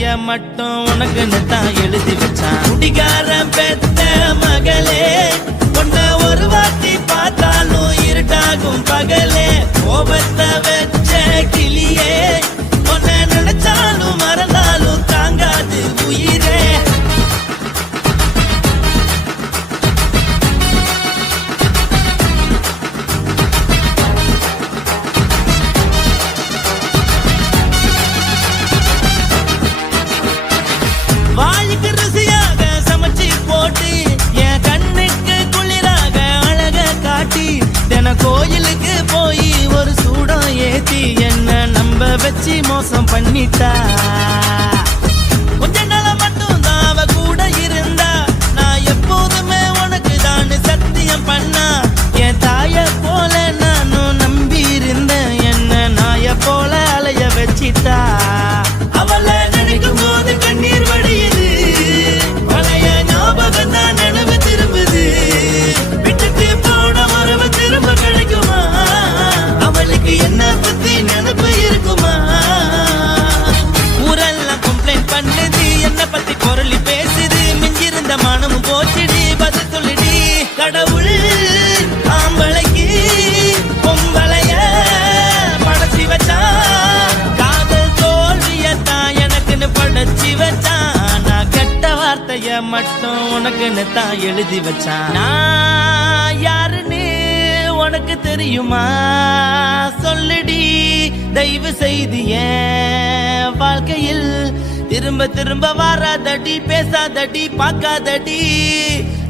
வார்த்தைய மட்டும் உனக்குன்னு தான் எழுதி வச்சான். குடிகாரன் பெத்த மகளே, உன்னை ஒரு வாட்டி பார்த்தாலும் இருட்டாகும் பகலே. கோபத்தை வச்ச கிளியே, உன்னை நினைச்சாலும் மறந்தாலும் தாங்காது உயிரே. வாய்க்கு ருசியாக சமைச்சு போட்டு என் கண்ணுக்கு குளிராக அழக காட்டி, தின கோயிலுக்கு போய் ஒரு சூடம் ஏத்தி என்ன நம்ப வச்சு மோசம் பண்ணிட்டா. கொஞ்ச நாள் மட்டும் தான் அவ கூட இருந்தா, நான் எப்போதுமே உனக்கு தான் சத்தியம் பண்ணா. என் தாய போல நானும் நம்பி இருந்தேன், என்ன நாய போல அலைய வச்சிட்டா. அவளை நினைக்கும் போது கண்ணீர் வடியுது, பழைய ஞாபகம் தான் நினைவு திரும்புது. விட்டுட்டு போன உறவு திரும்ப கிடைக்குமா? அவளுக்கு என்ன பத்தி நினைப்பு இருக்குமா? ஊரெல்லாம் கம்ப்ளைண்ட் பண்ணுது, என்ன பத்தி பொருளி பேசுது. மிஞ்சிருந்த மனமும் போச்சுடி, பதில் சொல்லுடி. கடவுள் ஆம்பளைக்கு பொம்பளைய படைச்சி வச்சா, காதல் தோல்வியத்தான் எனக்குன்னு படைச்சி வச்சான். நான் கெட்ட வார்த்தைய மட்டும் உனக்குன்னு தான் எழுதி வச்சான். நான் யாருன்னு உனக்கு தெரியுமா? சொல்லுடி தயவு செய்து. என் வாழ்க்கையில் திரும்ப திரும்ப வராதடி, பேசாதடி, பார்க்காதடி.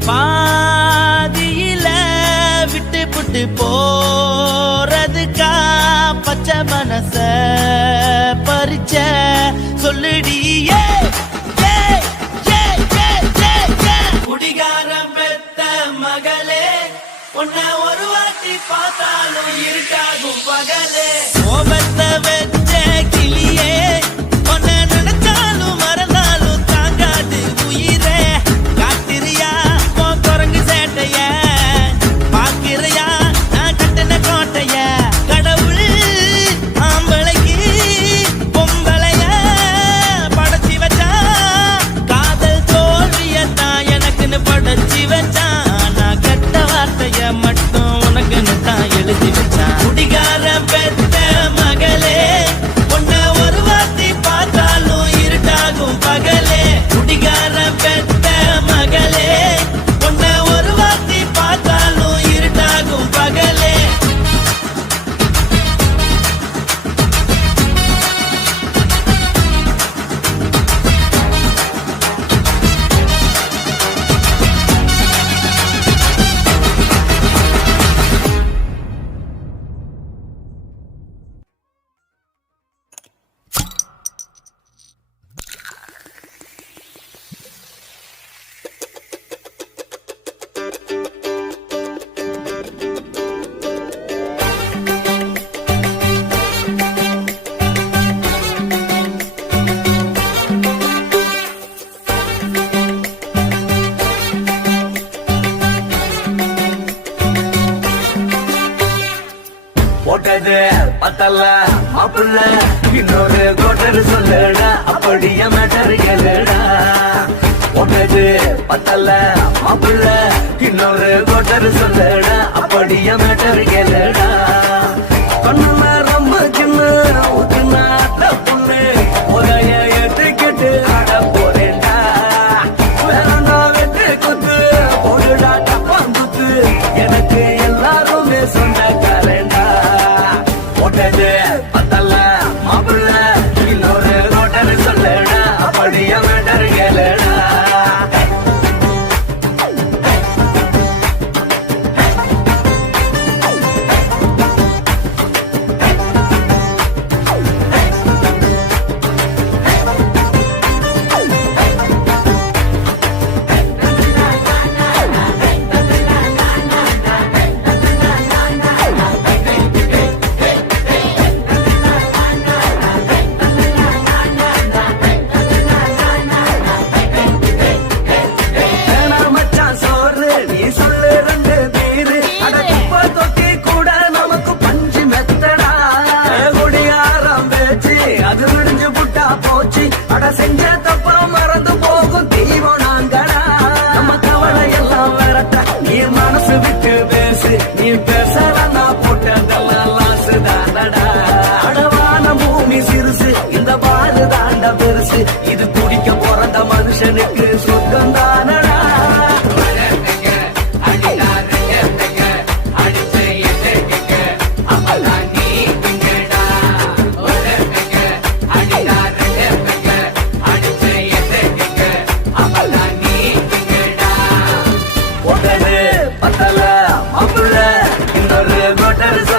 பாதியில விட்டு புட்டு போறதுக்கா பச்சை மனச பறிச்ச சொல்லுடி. குடிகாரம் பெத்த மகளே, உன்னை ஒரு வாட்டி பார்த்தாலும் இருக்காகும் பகலே. கோபத்தை வச்ச கிளியே, உன்னை நினைச்சாலும் மறந்தாலும் தாங்காது உயிரே. காட்டுறியா உன் குரங்கு சேட்டைய, பாக்குறியா நான் கட்டின கோட்டைய. கடவுள் ஆம்பளைக்கு பொம்பளைய படைச்சி வச்சா, காதல் தோல்வியத்தான் எனக்குன்னு படைச்சி வச்சான். நான் கெட்ட வார்த்தைய மட்டும் உனக்குன்னு தான் எழுதி வச்சான். குடிகாரன் பெத்த மகளே, உன்னை ஒரு வாட்டி பார்த்தாலும் இருட்டாகும் பகலே. குடிகாரன் பெத்த மகளே, உன்னை ஒரு வாட்டி பார்த்தாலும் இருட்டாகும் பகலே. போட்டது பத்தல்ல மாப்பிள்ள, இன்னொரு கோட்டர் சொல்லுடா, அப்படியே மேட்டர் கேளுடா. போட்டது பத்தல்ல மாப்பிள்ள, இன்னொரு கோட்டர் சொல்லுடா, அப்படியே மேட்டர் கேளுடா. கண்ணுல ரொம்ப சின்ன ஊத்துனா பொண்ணு, உரைய ஏற்றுக்கிட்டு ஆட போறேன்டா. வேறண்டா வெட்டு குத்து போடுடா டப்பாங்குத்து, எனக்கு எல்லாருமே சொந்தக்காரேண்டா. போட்டது பத்தல்ல மாப்பிள்ள, இன்னொரு ரோட்டர் சொல்லுடா, அப்படியே மேட்டர் கேளுடா. நான் செஞ்ச தப்பா மறந்து போகும் தெய்வம் நாங்களா நம்ம கவலை எல்லாம் விரட்ட நீ மனசு விட்டு பேசு நீ பேசலாம் நான் போட்டதெல்லாம் லாசு தானடா அடவான பூமி சிறுசு இந்த பாரு தாண்ட பெருசு இது குடிக்க பிறந்த மனுஷனுக்கு சொர்க்கம் தானடா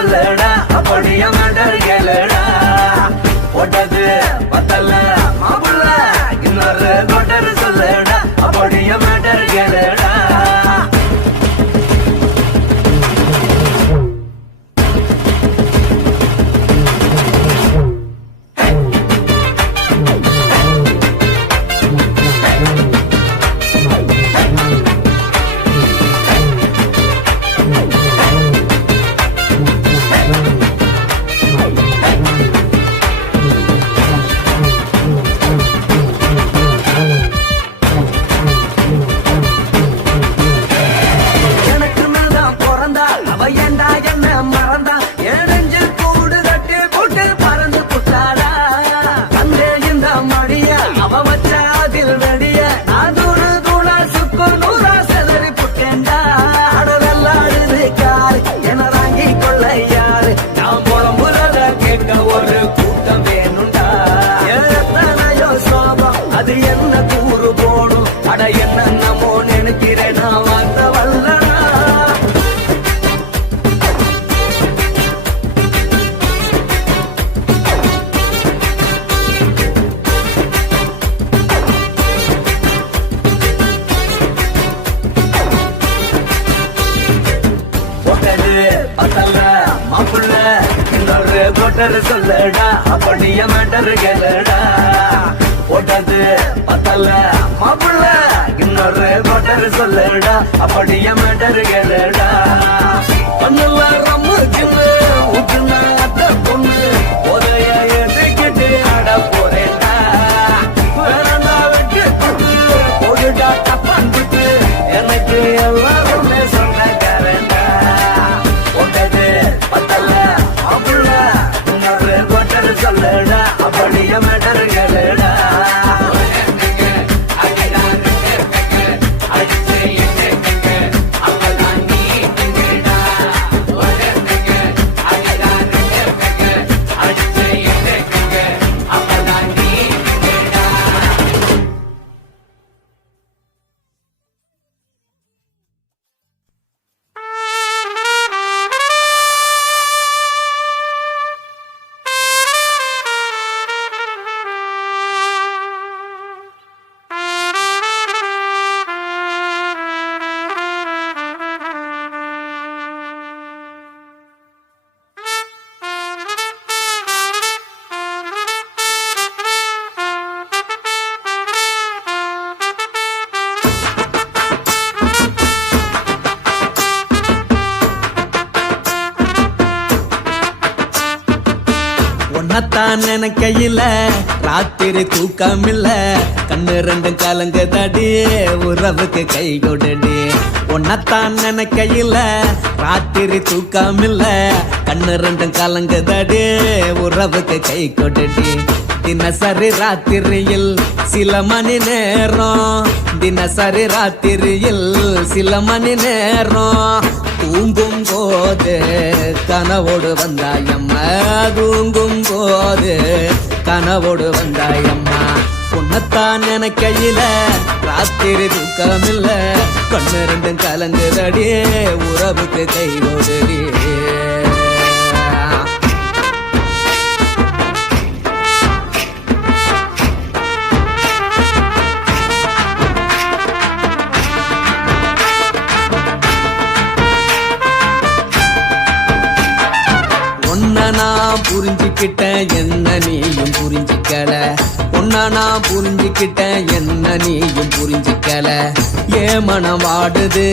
சொல்லடா அப்படியே மேட்டர் கேளுடா ஒட்டது பத்தல மாப்புள்ள இன்னொரு கொட்டர் சொல்லடா அப்படியே மேட்டர் கேளுடா அது என்ன கூறு போடும் அட என்னமோ நினைக்கிறேன் நான் வார்த்த வல்லனா ஒட்டது பத்தல்ல மாப்புள்ள இன்னொரு கொட்டர் சொல்லடா அப்படியே மேட்டர் கேளுடா ஒட்டது பத்தல்ல மாப்புள்ள இன்னொரு கொட்டர் சொல்லடா அப்படியே மேட்டர் கேளுடா பண்ணுல ரம்மு சின்ன ஊட்டுனா அத்த பொண்ணு உதய ஏற்றிக்கிட்டு ஆட போறேன்டா வேறா வெட்டு குத்து போடுடா தப்பான் குத்து எனக்கு எல்லாருமே சொன்னக்காரண்டா ஒட்டது பத்தல்ல மாப்புள்ள இன்னொரு கொட்டர் சொல்லடா அப்படியே மேட்டர் கேளுடா உன்னத்தான் நினைக்கையில ராத்திரி தூக்கமில்ல கண்ணு ரெண்டும் கலங்குதடி உறவுக்கு கை கொடுடி உன்னத்தான் நினைக்கையில ராத்திரி தூக்கமில்ல கண்ணு ரெண்டும் கலங்குதடி உறவுக்கு கை கொடுடி தினசரி ராத்திரியில் சில மணி நேரம் தினசரி ராத்திரியில் சில மணி நேரம் தூங்கும் போது கனவோடு வந்தாயம்மா தூங்கும் போது கனவோடு வந்தாயம்மா உன்னத்தான் நினைக்கையில ராத்திரி தூக்கமில்ல கண்ணு ரெண்டும் கலங்குதடி உறவுக்கு கை கொடுடி புரிஞ்சுக்கிட்ட என்ன நீயும் புரிஞ்சுக்கல உன்ன உன்னை நான் புரிஞ்சுக்கிட்டேன், என்ன நீயும் புரிஞ்சுக்கல. ஏ மனம் வாடுது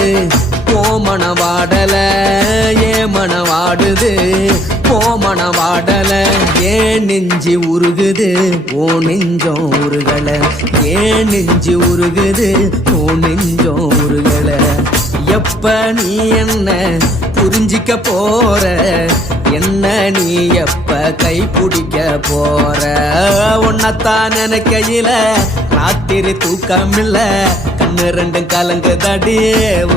போ மனம் வாடல, ஏ மனம் வாடுது போ மனம் வாடல. ஏன் நெஞ்சு உருகுது ஓ நெஞ்சம் உருகல, ஏன் நெஞ்சு உருகுது ஓ நெஞ்சம் உருகல. எப்ப நீ என்ன புரிஞ்சிக்க போற, என்ன நீ எப்ப கை பிடிக்க போற. உன்னத்தான் நினைக்கையில ராத்திரி தூக்கம் இல்ல, கண்ணு ரெண்டும் கலங்குதடி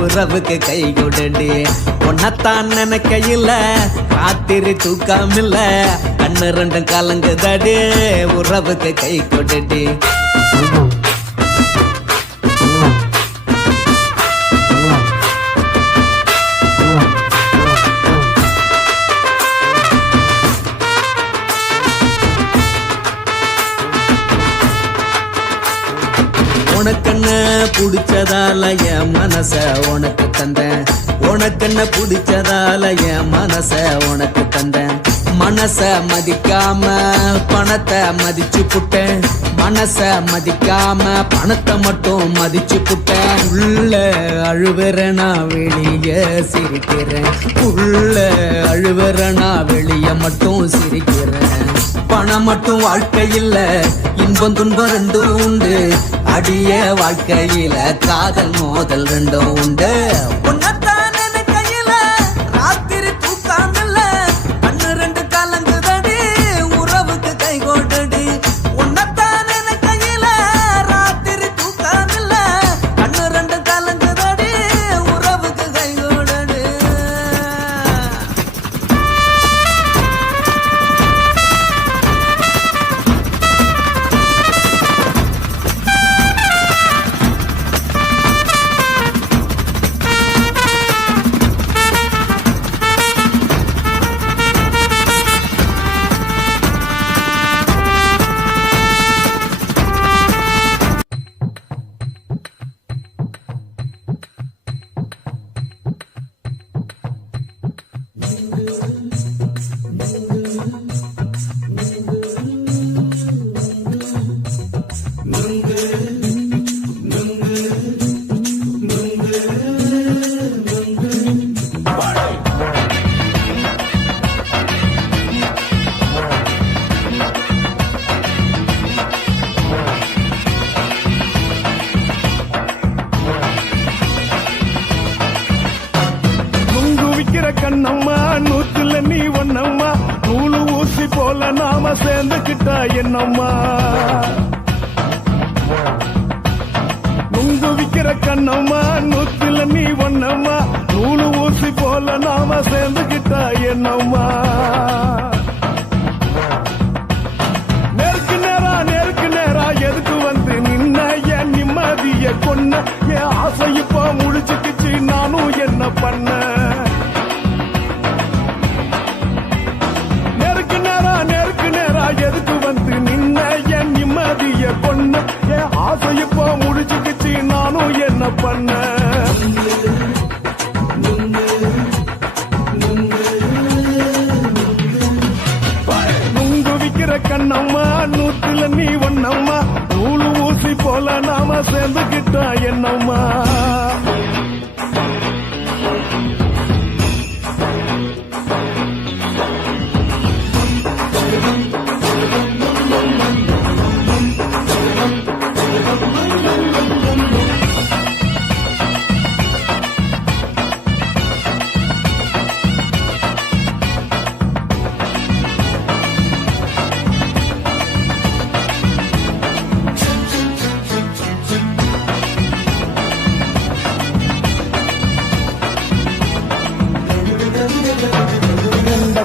உறவுக்கு கை கொடுடி. உன்னத்தான் நினைக்கையில ராத்திரி தூக்கம் இல்ல, கண்ணு ரெண்டும் கலங்குதடி உறவுக்கு கை கொடுடி. உனக்கென்ன பிடிச்சதால என் மனச உனக்கு தந்தேன், உனக்கென்ன பிடிச்சதால என் மனச உனக்கு தந்தேன். மனச மதிக்காம பணத்தை மதிச்சு புட்டேன், மனச மதிக்காம பணத்தை மட்டும் மதிச்சு புட்டேன். உள்ள அழுவுற நான் வெளிய சிரிக்கிறேன், உள்ள அழுவுற நான் வெளிய மட்டும் சிரிக்கிறேன். பணம் மட்டும் வாழ்க்கையில் இன்பம் துன்பம் ரெண்டும் உண்டு, அடிய வாழ்க்கையில காதல் மோதல் ரெண்டும் உண்டு. உன்னத்தான் நினைக்கையில ராத்திரி தூக்கம் இல்ல, கண்ணு ரெண்டு கலங்குதடி உறவுக்கு கை கோட்டடி. உன்னத்தான் நினைக்கையில ராத்திரி தூக்கம் இல்ல, கண்ணு ரெண்டு கலங்குதடி உறவுக்கு கை கோட்டடி. கண்ணம்மா நூத்துல நீ ஒன்னம்மா, நூலு ஊசி போல நாம சேர்ந்துக்கிட்டா என்னம்மா. நுங்கு விக்கிற கண்ணம்மா நூத்துல நீ ஒன்னம்மா, நூலு ஊசி போல நாம சேர்ந்துக்கிட்டா என்னம்மா. நேருக்கு நேரா எதுக்கு வந்து நின்ன, என் நிம்மதிய கொன்ன, என் ஆசை இப்ப முடிச்சுக்கிச்சு நானும் என்ன பண்ண. எதுக்கு வந்து நின்ன, என் நிம்மதிய கொன்ன, என் ஆசை இப்போ முடிச்சுக்கிச்சு நானும் என்ன பண்ண. நுங்கு விக்கிற கண்ணம்மா நூத்துல நீ ஒன்னம்மா, நூலு ஊசி போல நாம சேர்ந்துக்கிட்டா என்னம்மா.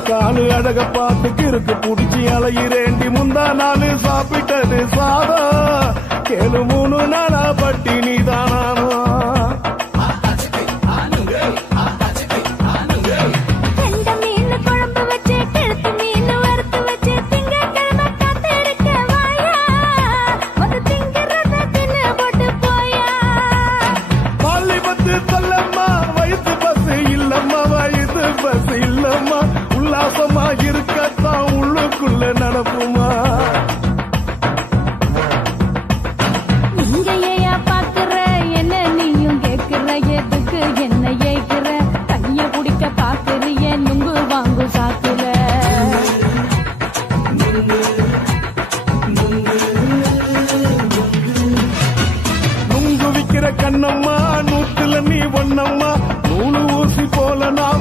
காலு அழக பார்த்து கிறுக்கு புடிச்சு அலையிறேண்டி, முந்தா நாலு சாப்பிட்டது சாதம் கேளு 3 நாளா பட்டினி தானானோ. வயிற்று பசு இல்லம்மா, வயிற்று பசு இல்லம்மா, உல்லாசமா இருக்கத்தான் உள்ளுக்குள்ள நடப்புமா.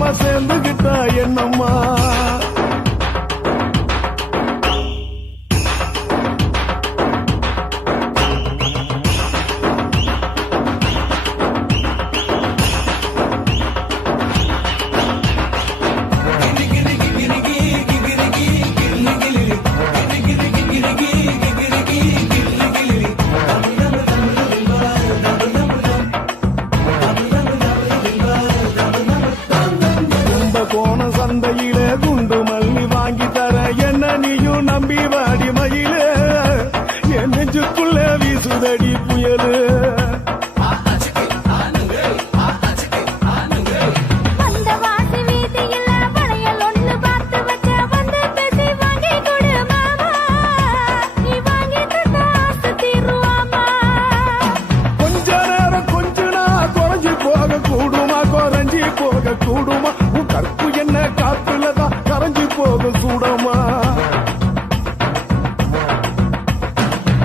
நாம சேர்ந்துகிட்டா என்னம்மா கோண சந்தையிலே குண்டு மல்லி வாங்கி தர என்ன நீயும் நம்பி வாடி மயிலே என் நெஞ்சுக்குள்ள வீசுதடி புயலு கொஞ்ச நேரம் கொஞ்ச நாள் குறைஞ்சி போக கூடுமா குறைஞ்சி போக கூடுமா உன் கற்பு என்ன காத்துலதான் கரைஞ்சி போக சூடமா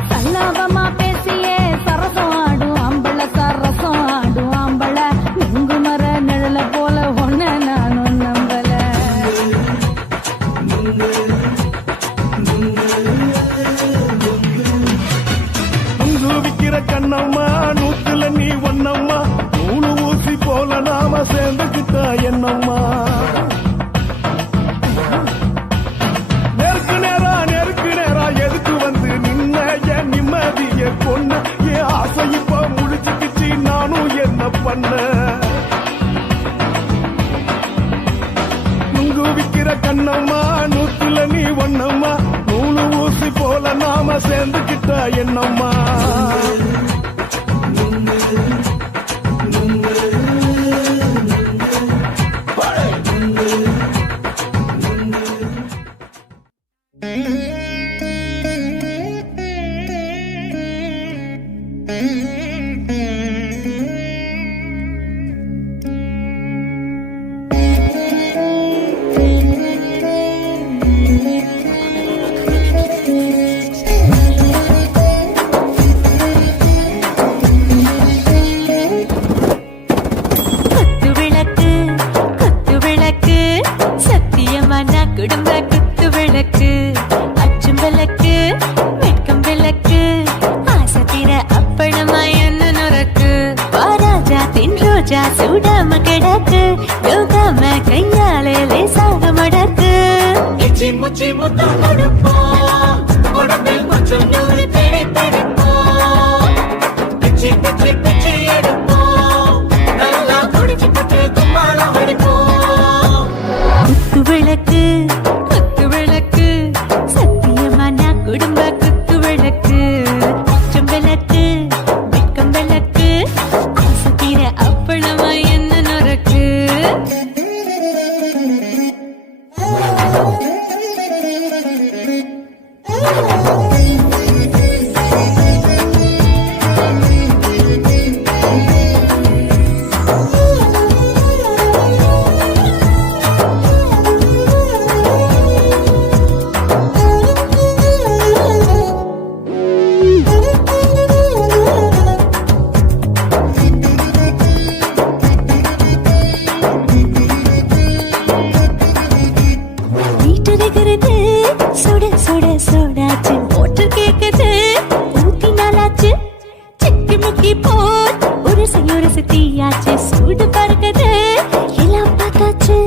சல்லாபமா பேசியே சரசம் ஆடும் அம்பள சரசம் ஆடும் அம்பள நுங்கு மர நிழல போல ஒன்ன நானும் நம்பல நுங்கு விக்கிற கண்ணம்மா நூத்துல நீ ஒன்னம்மா நூலு ஊசி போல நாம சேர்ந்துகிட்டா என்னம்மா நெருக்கு நேரா எதுக்கு வந்து நின்ன என் நிம்மதிய கொன்ன என் ஆசை இப்ப முடிச்சுக்கிச்சு நானும் என்ன பண்ண நுங்கு விக்கிற கண்ணம்மா நூத்துல நீ ஒன்னம்மா நூலு ஊசி போல நாம சேர்ந்துகிட்டா என்னம்மா குடும்ப குத்து விளக்கு அச்சும் விளக்கு வெட்கம் விளக்கு ஆசத்திர அப்பளமா என்ன நுறக்கு வாராஜா தின் ரோஜா சூடாம கிடக்கு யோகாம கையாலே லேசாக மடக்கு இச்சி முச்சி முத்தம் கொடுப்போம் உடம்பில் கொஞ்சம் நூறு தேடி பிடிப்போம் பிச்சி பிச்சி பிச்சி எடுப்போம் நல்லா குடிச்சு பிச்சு தும்பாலம் அடிப்போம் குத்து விளக்கு குத்து விளக்கு சத்தியமான குடும்ப குத்து விளக்கு அச்சம் விளக்கு வெட்கம் விளக்கு ஆசத்திர அப்பளமா என்ன நுறக்கு வீட்டருகிறது சுட சுட சோடாச்சு ஓட்டு கேக்குது ஊத்தி நாளாச்சு சிக்கி முக்கி போட் ஒரு தீயாச்சு சூடு பறக்குது எல்லாம் பார்த்தாச்சு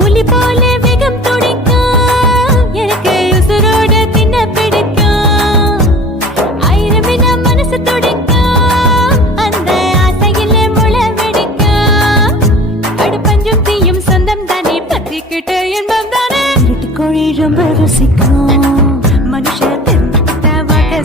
புலி போல வேகம் துடிக்கும் எனக்கு உசுரோட தின்ன பிடிக்கும் ஆயிரம் என மனசு துடிக்கும் அந்த ஆசையில முளை வெடிக்கும் அடுப்பஞ்சும் தீயும் சொந்தம் தானே பத்திக்கிட்டு என்பம் தானே கோழி ரொம்ப ருசிக்கும் மனுஷ தெரிஞ்சுக்கிட்ட வாக்க